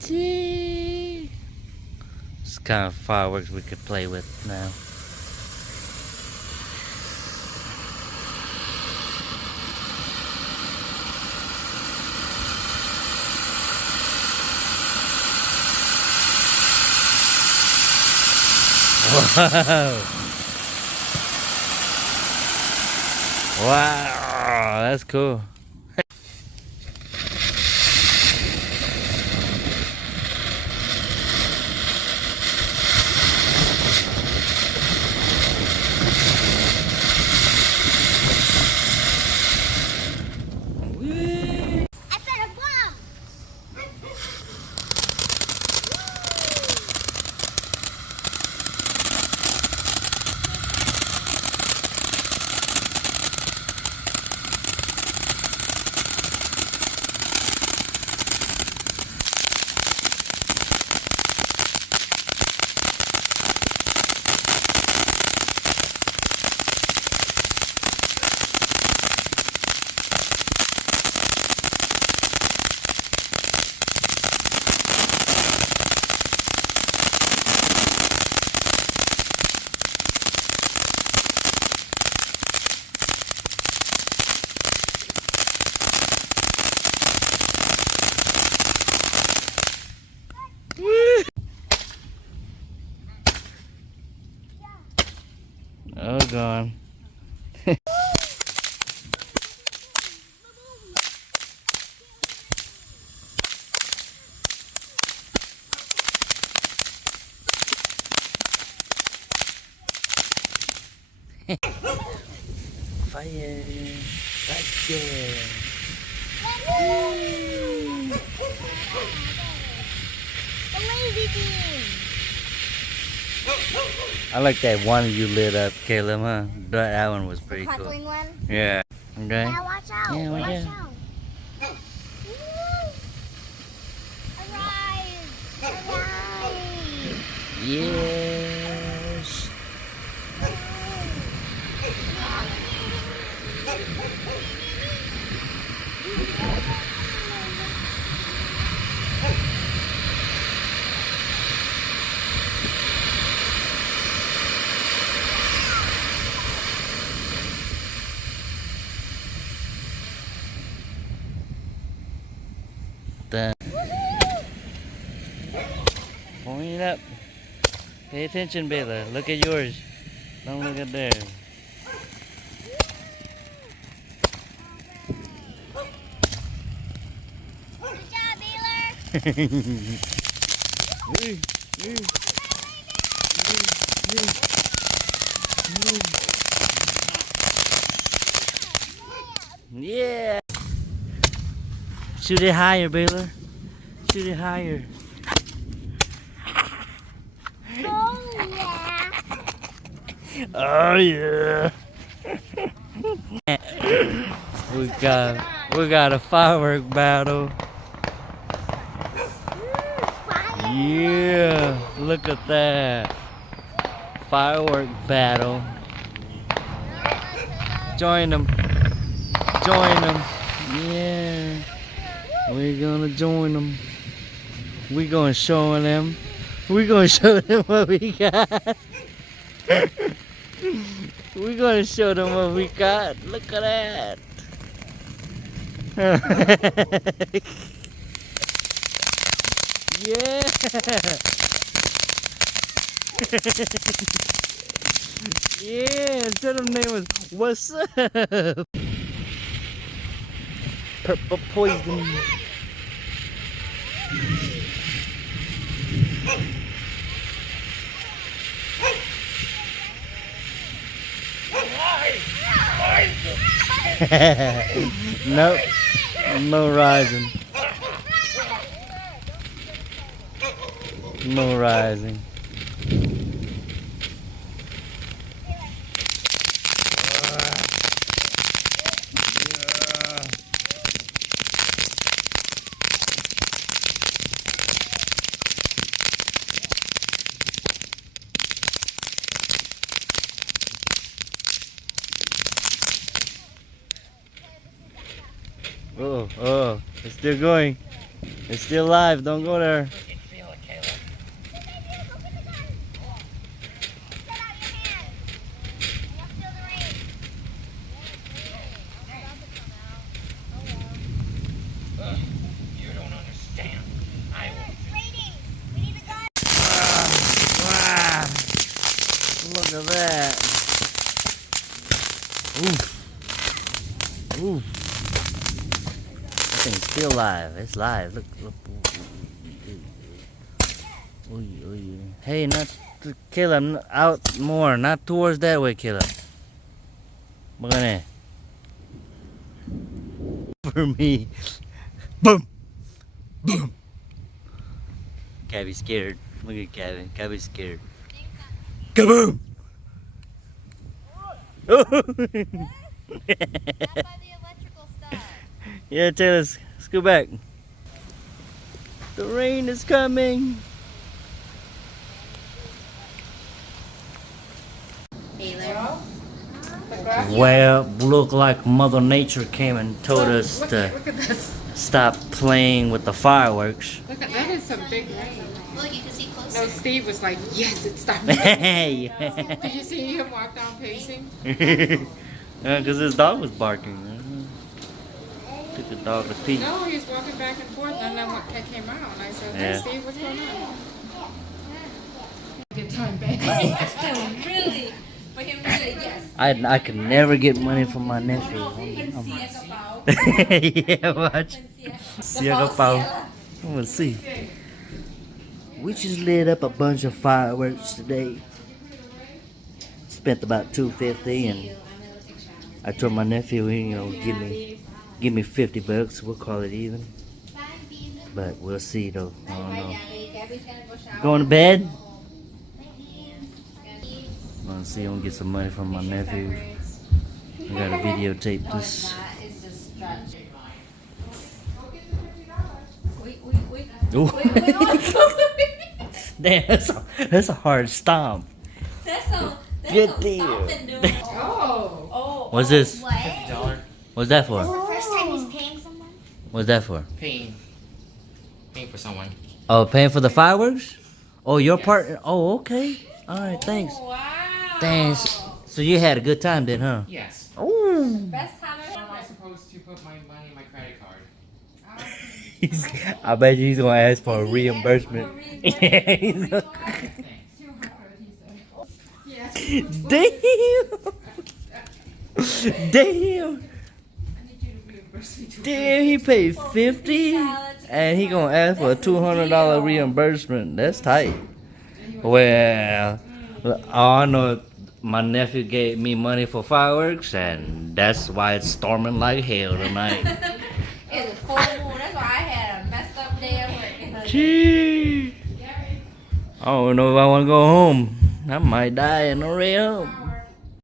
Gee. It's kind of fireworks we could play with now. Wow. Wow, that's cool. Oh, gone. Fire! Fire! I like that one you lit up, Caleb, huh? That one was pretty cool. Crackling one? Yeah. Okay. Yeah, watch out. Yeah, watch watch out. out. Arise! Arise! Yes. Point it up. Pay attention, Baylor. Look at yours. Don't look at theirs. Good job, Yeah. Shoot it higher, Baylor. Shoot it higher. Oh, yeah. Oh yeah. we got a firework battle. Yeah, look at that. Firework battle. Join them. Join them. Yeah. We're gonna join them. We're gonna show them. We're gonna show them what we got. We're gonna show them what we got. Look at that. Yeah. Yeah, and tell them name was what's up? Purple poison. Nope, no rising. No rising. Oh, it's still going. It's still live. Don't go there. Set out your hands. And you'll feel the rain. You don't understand. I will. It's raining. We need a gun. Wow. Look at that. Oof. Oof. That thing's still live. It's live. Look. Ooh, ooh. Hey, not Caleb, out more. Not towards that way, Caleb. Look for me. Boom. Boom. Cabby's scared. Look at Cabby. Cabby's scared. Kaboom! Not by the electrical stuff. Yeah, Taylor, let's go back. The rain is coming. Well, look like Mother Nature came and told us to Look at this. stop playing with the fireworks. Look at that is some big rain. Look, you can see No, closer. Steve was like, yes, it stopped. Hey! Did you see him walk down pacing? Because his dog was barking. Took the dog to pee. No, he was walking back and forth, and then what came out, and I said, hey, Yeah. Steve, what's going on? Good time, baby. Really? For him to say yes. I could never get money from my nephew. Yeah, watch. See, I I'm gonna see. We just lit up a bunch of fireworks today. Spent about $250, and I told my nephew, give me $50. We'll call it even. But we'll see though. I don't know. Going to bed? I'm gonna see. I'm gonna get some money from my nephew. I gotta videotape this. Ooh. Damn, that's a hard stomp. Good deal. Oh. What's this? What? What's that for? This is the first time he's paying someone? What's that for? Paying for someone. Oh, paying for the fireworks? Oh, your part? Oh, okay. All right, thanks. Wow. Thanks. So you had a good time then, huh? Yes. Oh. Best time How am I ever. supposed to put my money in my credit card? I bet you he's gonna ask for a reimbursement. Yeah, he's gonna- Damn. Damn. Damn, he paid 50 and he gonna ask for a $200 reimbursement. That's tight. Well, all I know, my nephew gave me money for fireworks, and that's why it's storming like hell tonight. It's a full moon. That's why I had a messed up day at work. Gee. I don't know if I want to go home. I might die in the rail.